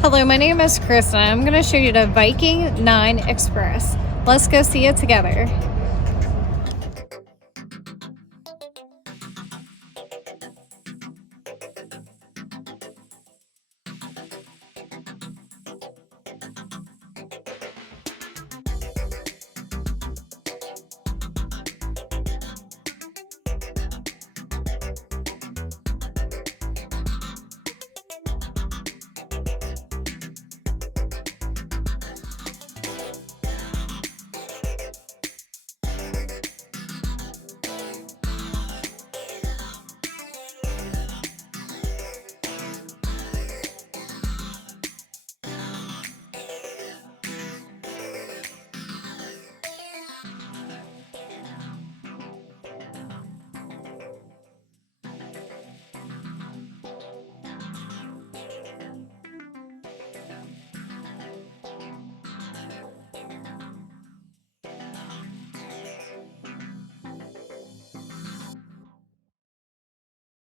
Hello, my name is Krista. I'm going to show you the Viking 9 Express. Let's go see it together.